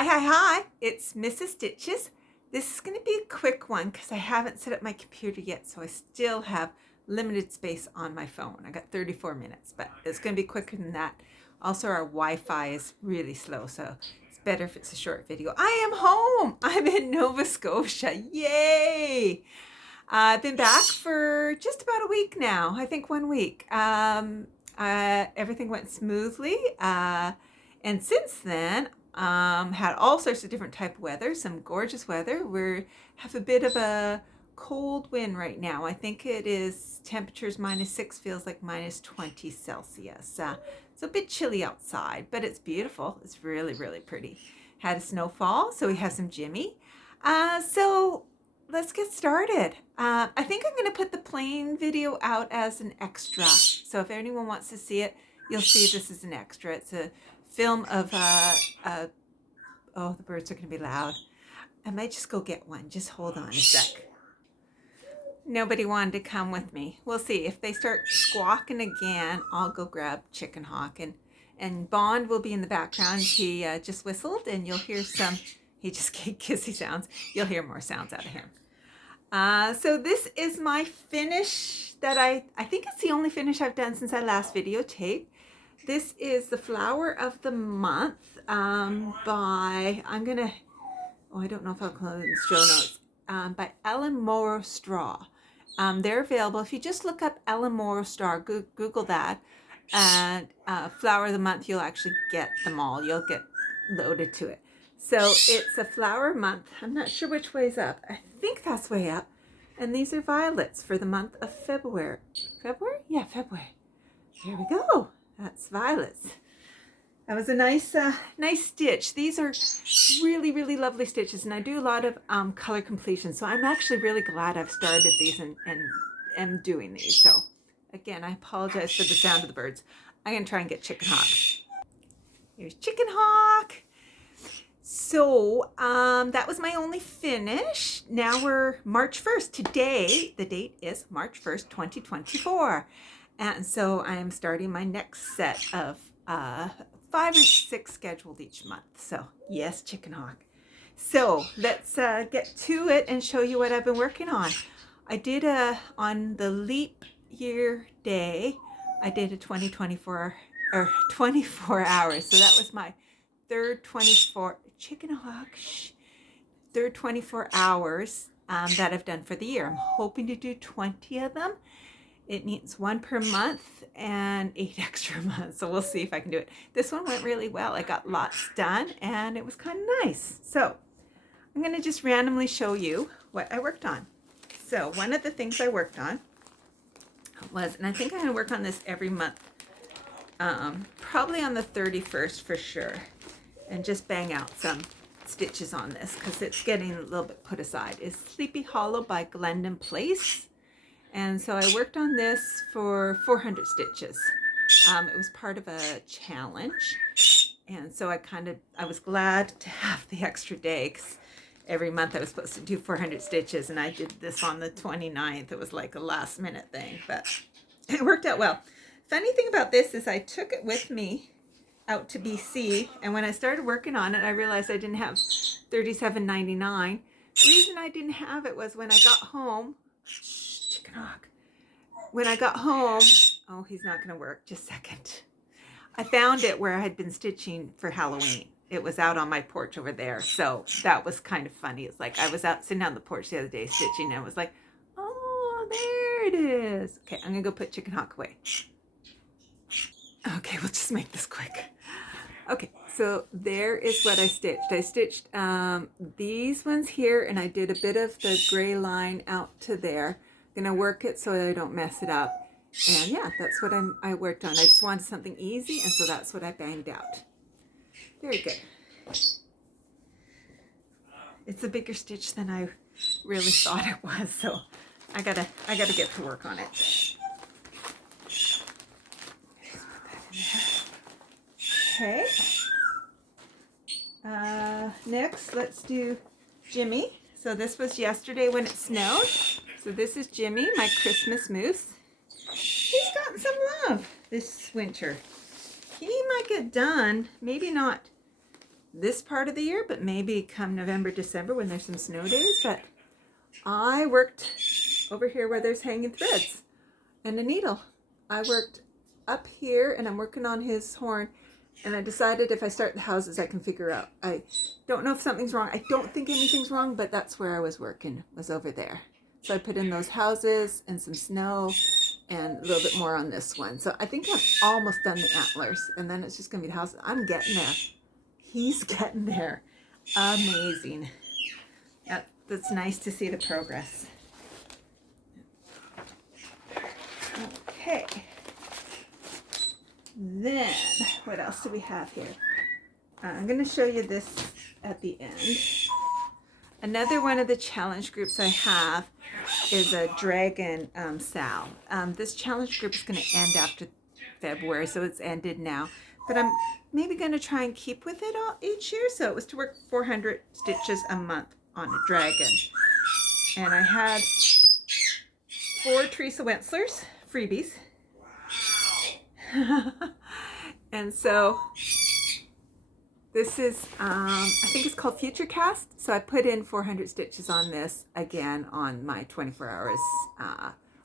Hi, it's Mrs. Stitches. This is going to be a quick one because I haven't set up my computer yet, so I still have limited space on my phone. I got 34 minutes, but it's going to be quicker than that. Also, our Wi-Fi is really slow, so it's better if it's a short video. I am home! I'm in Nova Scotia. Yay! I've been back for just about a week now. I think 1 week. Everything went smoothly. And since then, had all sorts of different type of weather, some gorgeous weather. We have a bit of a cold wind right now. I think it is temperatures -6, feels like -20 Celsius. It's a bit chilly outside, but it's beautiful. It's really, really pretty. Had a snowfall, so we have some Jimmy. So let's get started. I think I'm going to put the plane video out as an extra. So if anyone wants to see it, you'll see this is an extra. It's a film of oh, the birds are going to be loud. I might just go get one. Just hold on a sec. Nobody wanted to come with me. We'll see. If they start squawking again, I'll go grab Chicken Hawk. And Bond will be in the background. He just whistled, and you'll hear some, he just gave kissy sounds. You'll hear more sounds out of him. So this is my finish that I think it's the only finish I've done since I last videotaped. This is the flower of the month by, I don't know if I'll call it in show notes, by Ellen Morrow Straw. They're available. If you just look up Ellen Morrow Straw, Google that, and flower of the month, you'll actually get them all. You'll get loaded to it. So it's a flower month. I'm not sure which way's up. I think that's way up. And these are violets for the month of February. February? Yeah, February. Here we go. That's violets. That was a nice stitch. These are really, really lovely stitches, and I do a lot of color completion. So I'm actually really glad I've started these and am doing these. So again, I apologize for the sound of the birds. I'm gonna try and get Chicken Hawk. Here's Chicken Hawk. So that was my only finish. Now we're March 1st. Today, the date is March 1st, 2024. And so I am starting my next set of 5 or 6 scheduled each month. So yes, Chicken Hawk. So let's get to it and show you what I've been working on. I did on the leap year day, I did a 24 hours. So that was my third 24 Chicken Hawk. Third 24 hours that I've done for the year. I'm hoping to do 20 of them. It needs 1 per month and 8 extra months. So we'll see if I can do it. This one went really well. I got lots done and it was kind of nice. So I'm going to just randomly show you what I worked on. So one of the things I worked on was, and I think I'm going to work on this every month, probably on the 31st for sure, and just bang out some stitches on this because it's getting a little bit put aside, is Sleepy Hollow by Glendon Place. And so I worked on this for 400 stitches. It was part of a challenge. And so I was glad to have the extra day because every month I was supposed to do 400 stitches, and I did this on the 29th. It was like a last minute thing, but it worked out well. Funny thing about this is I took it with me out to BC, and when I started working on it, I realized I didn't have $37.99. The reason I didn't have it was when I got home, Chicken Hawk. When I got home, oh, he's not going to work. Just a second. I found it where I had been stitching for Halloween. It was out on my porch over there. So that was kind of funny. It's like I was out sitting on the porch the other day stitching, and I was like, oh, there it is. Okay, I'm going to go put Chicken Hawk away. Okay, we'll just make this quick. Okay, so there is what I stitched. I stitched these ones here, and I did a bit of the gray line out to there. I'm gonna work it so that I don't mess it up. And yeah, that's what I worked on. I just wanted something easy, and so that's what I banged out. Very good. It's a bigger stitch than I really thought it was, so I gotta get to work on it. Okay. Next, let's do Jimmy. So this was yesterday when it snowed. So this is Jimmy, my Christmas moose. He's gotten some love this winter. He might get done, maybe not this part of the year, but maybe come November, December when there's some snow days. But I worked over here where there's hanging threads and a needle. I worked up here and I'm working on his horn, and I decided if I start the houses I can figure out. I don't know if something's wrong. I don't think anything's wrong, but that's where I was working, was over there. So I put in those houses and some snow and a little bit more on this one. So I think I'm almost done the antlers, and then it's just gonna be the house. I'm getting there. He's getting there. Amazing. That's nice to see the progress. Okay. Then, what else do we have here? I'm going to show you this at the end. Another one of the challenge groups I have is a dragon Sal. This challenge group is going to end after February, so it's ended now. But I'm maybe going to try and keep with it all each year. So it was to work 400 stitches a month on a dragon. And I had 4 Teresa Wentzlers, freebies. And so this is, I think it's called Future Cast. So I put in 400 stitches on this again on my 24 hours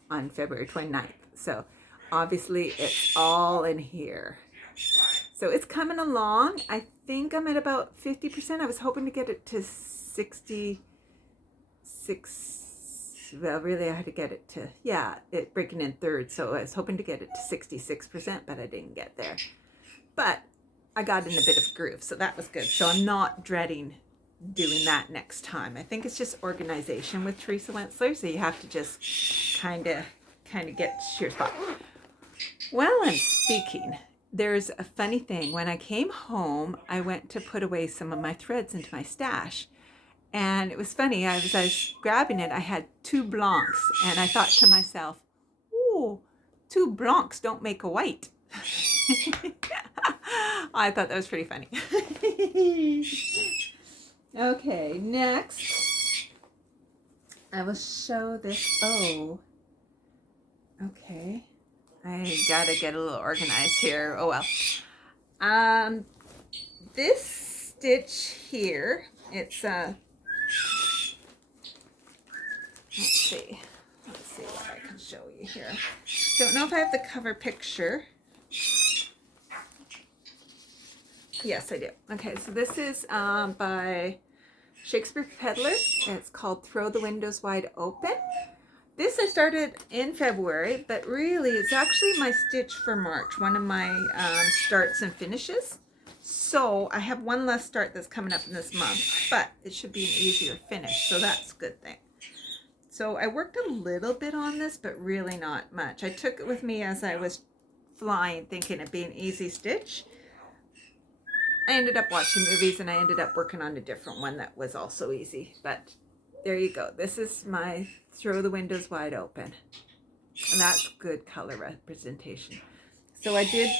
on February 29th. So obviously it's all in here. So it's coming along. I think I'm at about 50%. I was hoping to get it to 66. Well, really I had to get it to, breaking in thirds. So I was hoping to get it to 66%, but I didn't get there. But I got in a bit of a groove, so that was good. So I'm not dreading doing that next time. I think it's just organization with Teresa Wentzler, so you have to just kind of get to your spot. While I'm speaking, there's a funny thing. When I came home, I went to put away some of my threads into my stash. And it was funny, as I was grabbing it, I had 2 blancs. And I thought to myself, ooh, 2 blancs don't make a white. I thought that was pretty funny. Okay, next, I will show this. Oh, okay. I gotta get a little organized here. Oh well. This stitch here, it's let's see what I can show you here. Don't know if I have the cover picture. Yes, I do. Okay, so this is by Shakespeare Peddler. It's called Throw the Windows Wide Open. This I started in February, but really it's actually my stitch for March, one of my starts and finishes. So I have one less start that's coming up in this month, but it should be an easier finish, so that's a good thing. So I worked a little bit on this, but really not much. I took it with me as I was flying, thinking it'd be an easy stitch. I ended up watching movies and I ended up working on a different one that was also easy, but there you go. This is my Throw the Windows Wide Open, and that's good color representation. So I did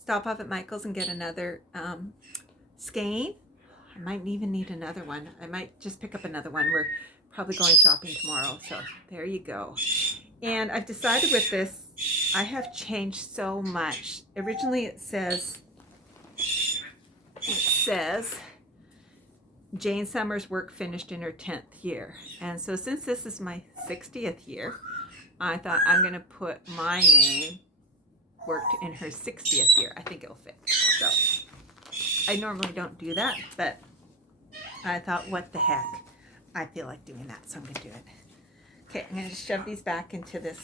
stop off at Michael's and get another skein. I might even need another one. I might just pick up another one. We're probably going shopping tomorrow, so there you go. And I've decided with this, I have changed so much. Originally it says Jane Summers' work finished in her 10th year. And so since this is my 60th year, I thought I'm going to put my name worked in her 60th year. I think it'll fit. So I normally don't do that, but I thought, what the heck? I feel like doing that, so I'm going to do it. Okay, I'm going to shove these back into this.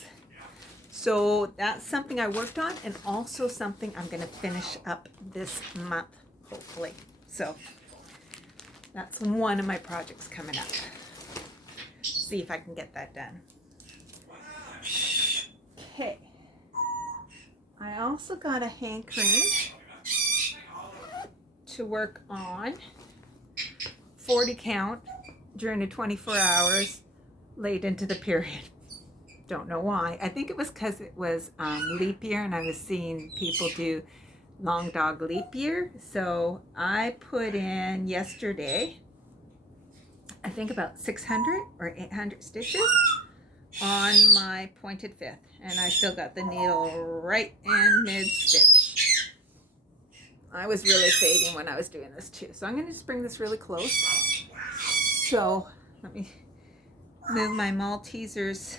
So that's something I worked on, and also something I'm going to finish up this month, hopefully. So that's one of my projects coming up. See if I can get that done. Okay. I also got a hankering to work on 40 count during the 24 hours late into the period. Don't know why. I think it was because it was leap year and I was seeing people do long dog leap year. So I put in yesterday, I think about 600 or 800 stitches on my pointed fifth, and I still got the needle right in mid stitch. I was really fading when I was doing this too. So I'm going to just bring this really close. So let me move my Maltesers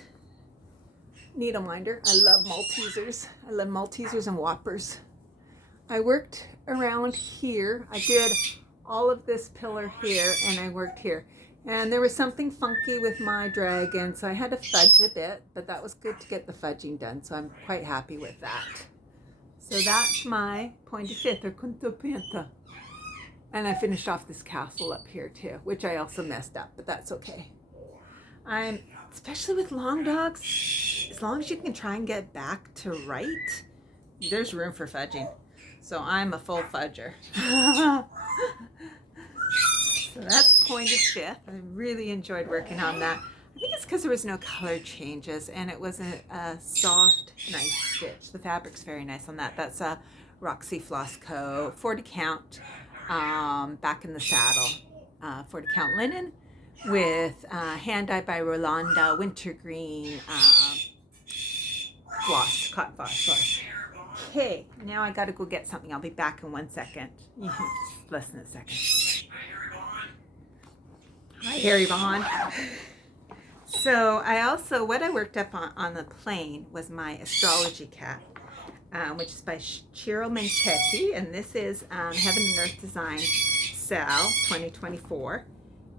needle minder. I love Maltesers. I love Maltesers and Whoppers. I worked around here. I did all of this pillar here and I worked here. And there was something funky with my dragon, so I had to fudge a bit, but that was good to get the fudging done. So I'm quite happy with that. So that's my pointy fifth or quinto pinta. And I finished off this castle up here too, which I also messed up, but that's okay. Especially with long dogs, as long as you can try and get back to right, there's room for fudging. So I'm a full fudger. So that's pointed fifth. I really enjoyed working on that. I think it's because there was no color changes and it was a soft, nice stitch. The fabric's very nice on that. That's a Roxy Floss Co. 40 count, back in the saddle. 40 count linen with hand dyed by Rolanda wintergreen floss, cotton floss. Okay, now I gotta go get something. I'll be back in 1 second. Less than a second. Hi, Harry Vaughn. So what I worked up on the plane was my Astrology Cat, which is by Ciro Manchetti, and this is Heaven and Earth Design Sal 2024,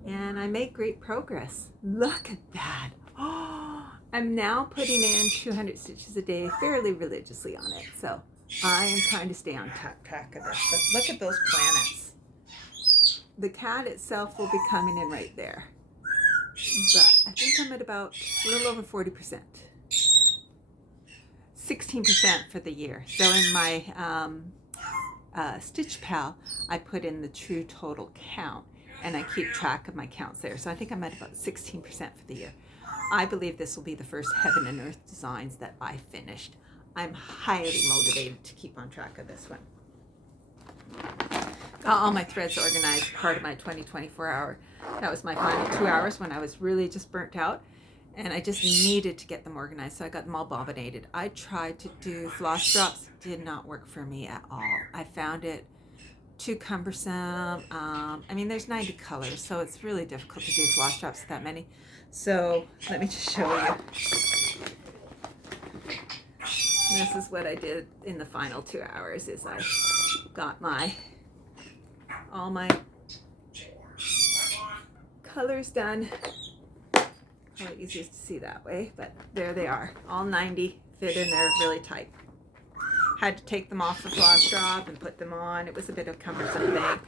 and I made great progress. Look at that. Oh, I'm now putting in 200 stitches a day fairly religiously on it, so I am trying to stay on track of this. But look at those planets. The cat itself will be coming in right there, but I think I'm at about a little over 40%, 16% for the year. So in my Stitch Pal, I put in the true total count, and I keep track of my counts there. So I think I'm at about 16% for the year. I believe this will be the first Heaven and Earth designs that I finished. I'm highly motivated to keep on track of this one. Got all my threads organized, part of my 2024 hour. That was my final 2 hours when I was really just burnt out, and I just needed to get them organized, so I got them all bobbinated. I tried to do floss drops, did not work for me at all. I found it too cumbersome. I mean, there's 90 colors, so it's really difficult to do floss drops with that many. So let me just show you. This is what I did in the final 2 hours, is I got all my colors done. Probably easiest to see that way, but there they are. All 90 fit in there really tight. Had to take them off the floss drop and put them on. It was a bit of a cumbersome thing.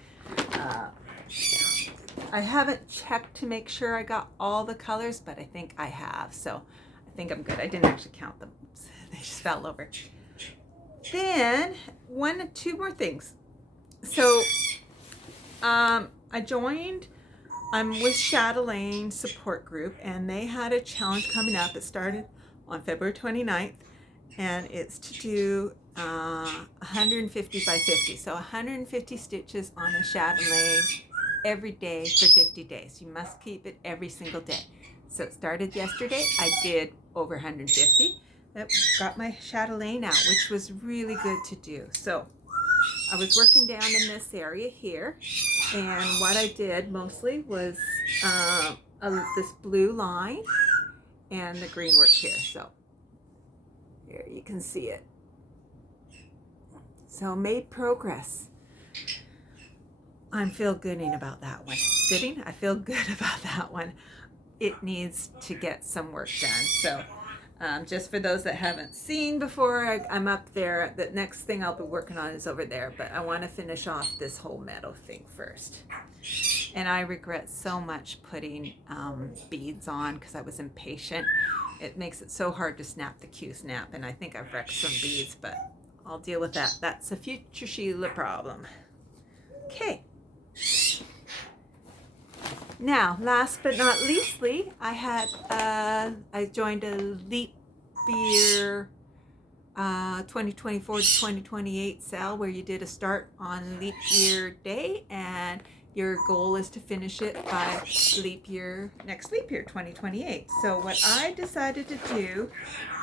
I haven't checked to make sure I got all the colors, but I think I have, so I think I'm good. I didn't actually count them. They just fell over. Then two more things. So I'm with Shadan support group, and they had a challenge coming up. It started on February 29th, and it's to do 150 by 50. So 150 stitches on a Shadan every day for 50 days. You must keep it every single day. So it started yesterday. I did over 150. That got my Shadan out, which was really good to do. So I was working down in this area here, and what I did mostly was this blue line and the green work here. So here you can see it. So made progress. I feel gooding about that one. I feel good about that one. It needs to get some work done. So just for those that haven't seen before, I'm up there. The next thing I'll be working on is over there, but I want to finish off this whole meadow thing first. And I regret so much putting beads on because I was impatient. It makes it so hard to snap the Q snap, and I think I've wrecked some beads, but I'll deal with that. That's a future Sheila problem. Okay. Now, last but not leastly, I joined a leap year 2024 to 2028 sale where you did a start on leap year day, and your goal is to finish it by next leap year 2028. So what I decided to do,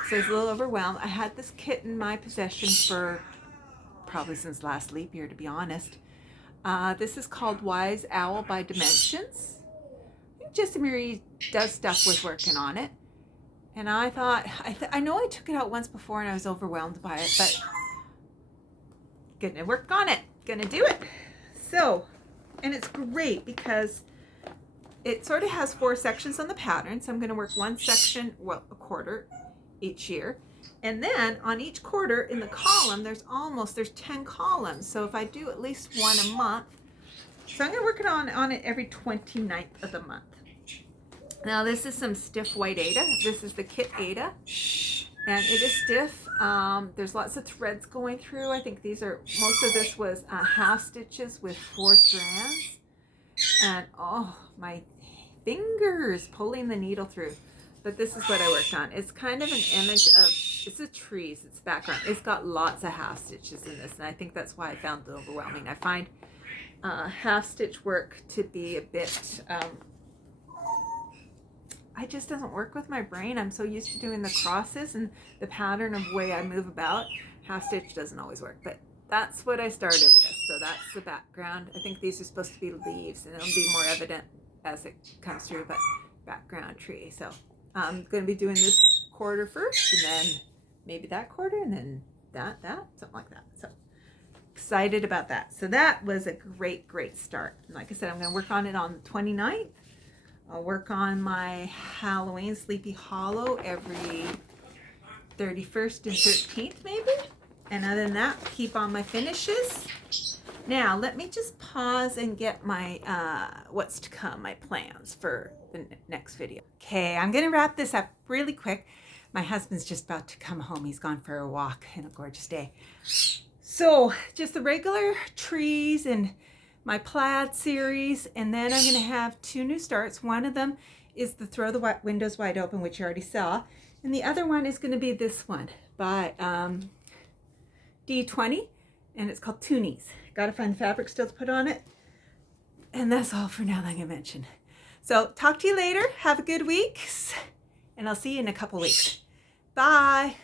so I was a little overwhelmed. I had this kit in my possession for probably since last leap year, to be honest. This is called Wise Owl by Dimensions. I think Jessica Marie Does Stuff was working on it. And I thought, I know I took it out once before and I was overwhelmed by it, but gonna work on it, gonna do it. So, and it's great because it sort of has 4 sections on the pattern. So I'm gonna work one section, well, a quarter each year. And then on each quarter in the column, there's 10 columns. So if I do at least one a month, so I'm gonna work it on it every 29th of the month. Now this is some stiff white Aida. This is the kit Aida, and it is stiff. There's lots of threads going through. I think most of this was half stitches with 4 strands. And oh, my fingers pulling the needle through. But this is what I worked on. It's kind of an image of, it's a trees, it's background. It's got lots of half stitches in this, and I think that's why I found it overwhelming. I find half stitch work to be a bit, it just doesn't work with my brain. I'm so used to doing the crosses and the pattern of way I move about. Half stitch doesn't always work, but that's what I started with. So that's the background. I think these are supposed to be leaves, and it'll be more evident as it comes through, but background tree. So I'm going to be doing this quarter first, and then maybe that quarter, and then that, something like that. So excited about that. So that was a great start. And like I said, I'm going to work on it on the 29th. I'll work on my Halloween Sleepy Hollow every 31st and 13th maybe. And other than that, keep on my finishes. Now, let me just pause and get my what's to come, my plans for the next video. Okay, I'm going to wrap this up really quick. My husband's just about to come home. He's gone for a walk in a gorgeous day. So, just the regular trees and my plaid series, and then I'm going to have 2 new starts. One of them is the Throw the Windows Wide Open, which you already saw, and the other one is going to be this one by D20, and it's called Toonies. Got to find the fabric still to put on it, and that's all for now that I'm going to mention. So talk to you later. Have a good week, and I'll see you in a couple weeks. Bye.